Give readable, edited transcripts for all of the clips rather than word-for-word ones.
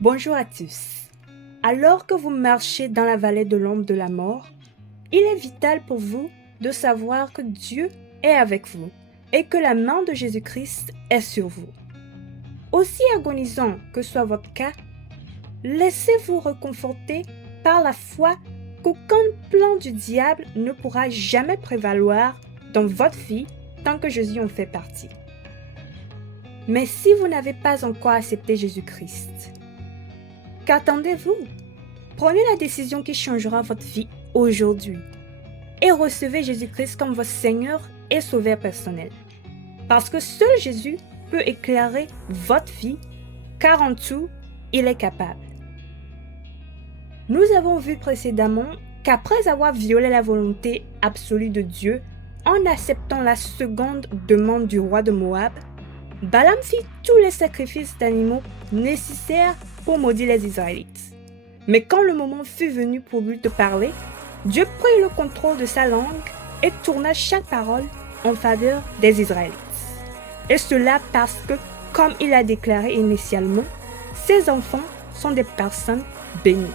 Bonjour à tous. Alors que vous marchez dans la vallée de l'ombre de la mort, il est vital pour vous de savoir que Dieu est avec vous et que la main de Jésus-Christ est sur vous. Aussi agonisant que soit votre cas, laissez-vous réconforter par la foi qu'aucun plan du diable ne pourra jamais prévaloir dans votre vie tant que Jésus en fait partie. Mais si vous n'avez pas encore accepté Jésus-Christ, qu'attendez-vous? Prenez la décision qui changera votre vie aujourd'hui et recevez Jésus-Christ comme votre Seigneur et Sauveur personnel. Parce que seul Jésus peut éclairer votre vie, car en tout, il est capable. Nous avons vu précédemment qu'après avoir violé la volonté absolue de Dieu en acceptant la seconde demande du roi de Moab, Balaam fit tous les sacrifices d'animaux nécessaires pour maudire les Israélites. Mais quand le moment fut venu pour lui de parler, Dieu prit le contrôle de sa langue et tourna chaque parole en faveur des Israélites. Et cela parce que, comme il a déclaré initialement, ses enfants sont des personnes bénies.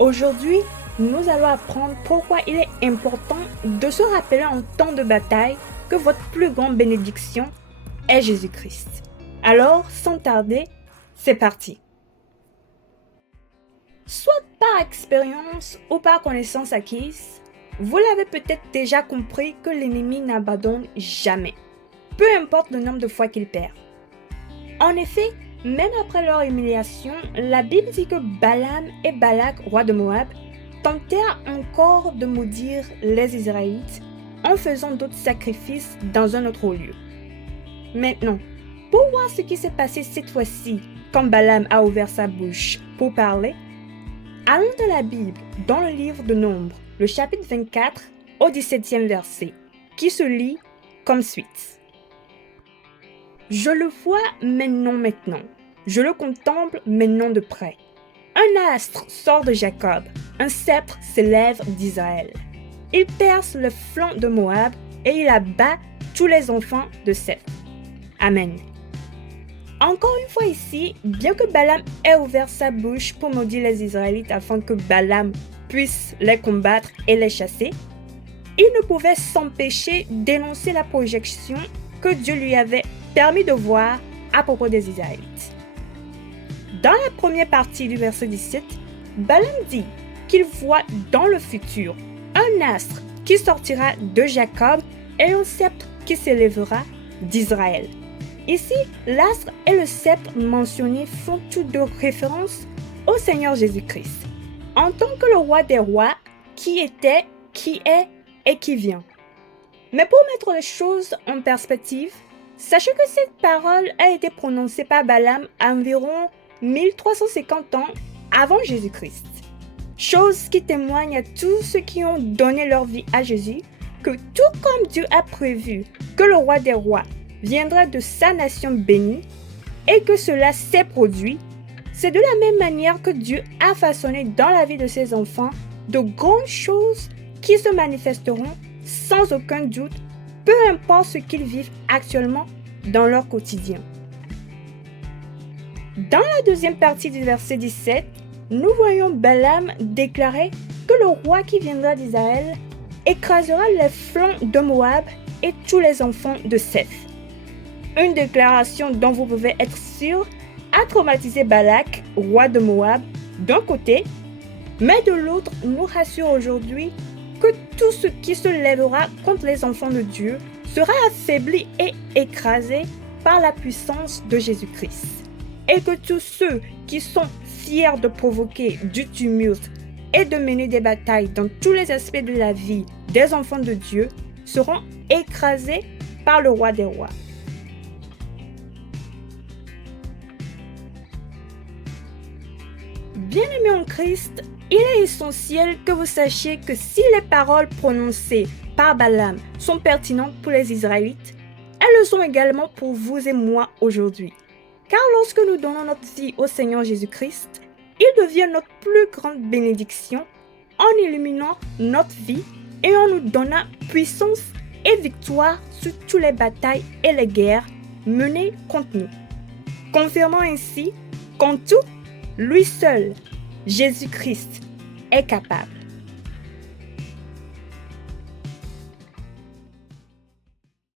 Aujourd'hui, nous allons apprendre pourquoi il est important de se rappeler en temps de bataille que votre plus grande bénédiction est Jésus-Christ. Alors, sans tarder, c'est parti. Soit par expérience ou par connaissance acquise, vous l'avez peut-être déjà compris que l'ennemi n'abandonne jamais, peu importe le nombre de fois qu'il perd. En effet, même après leur humiliation, la Bible dit que Balaam et Balak, rois de Moab, tentèrent encore de maudire les Israélites en faisant d'autres sacrifices dans un autre lieu. Maintenant, pour voir ce qui s'est passé cette fois-ci, quand Balaam a ouvert sa bouche pour parler, allons dans la Bible, dans le livre de Nombres, le chapitre 24 au 17e verset, qui se lit comme suite. Je le vois, mais non maintenant. Je le contemple, mais non de près. Un astre sort de Jacob, un sceptre s'élève d'Israël. Il perce le flanc de Moab et il abat tous les enfants de Seth. Amen. Encore une fois ici, bien que Balaam ait ouvert sa bouche pour maudire les Israélites afin que Balaam puisse les combattre et les chasser, il ne pouvait s'empêcher d'énoncer la projection que Dieu lui avait permis de voir à propos des Israélites. Dans la première partie du verset 17, Balaam dit qu'il voit dans le futur un astre qui sortira de Jacob et un sceptre qui s'élèvera d'Israël. Ici, l'astre et le sceptre mentionnés font tous deux référence au Seigneur Jésus-Christ, en tant que le roi des rois, qui était, qui est et qui vient. Mais pour mettre les choses en perspective, sachez que cette parole a été prononcée par Balaam à environ 1350 ans avant Jésus-Christ. Chose qui témoigne à tous ceux qui ont donné leur vie à Jésus que tout comme Dieu a prévu que le roi des rois viendra de sa nation bénie et que cela s'est produit, c'est de la même manière que Dieu a façonné dans la vie de ses enfants de grandes choses qui se manifesteront sans aucun doute, peu importe ce qu'ils vivent actuellement dans leur quotidien. Dans la deuxième partie du verset 17, nous voyons Balaam déclarer que le roi qui viendra d'Israël écrasera les flancs de Moab et tous les enfants de Seth. Une déclaration dont vous pouvez être sûr a traumatisé Balak, roi de Moab, d'un côté, mais de l'autre nous rassure aujourd'hui que tout ce qui se lèvera contre les enfants de Dieu sera affaibli et écrasé par la puissance de Jésus-Christ. Et que tous ceux qui sont fiers de provoquer du tumulte et de mener des batailles dans tous les aspects de la vie des enfants de Dieu seront écrasés par le roi des rois. Bien-aimés en Christ, il est essentiel que vous sachiez que si les paroles prononcées par Balaam sont pertinentes pour les Israélites, elles le sont également pour vous et moi aujourd'hui. Car lorsque nous donnons notre vie au Seigneur Jésus-Christ, il devient notre plus grande bénédiction en illuminant notre vie et en nous donnant puissance et victoire sur toutes les batailles et les guerres menées contre nous, confirmant ainsi qu'en tout, lui seul, Jésus-Christ, est capable.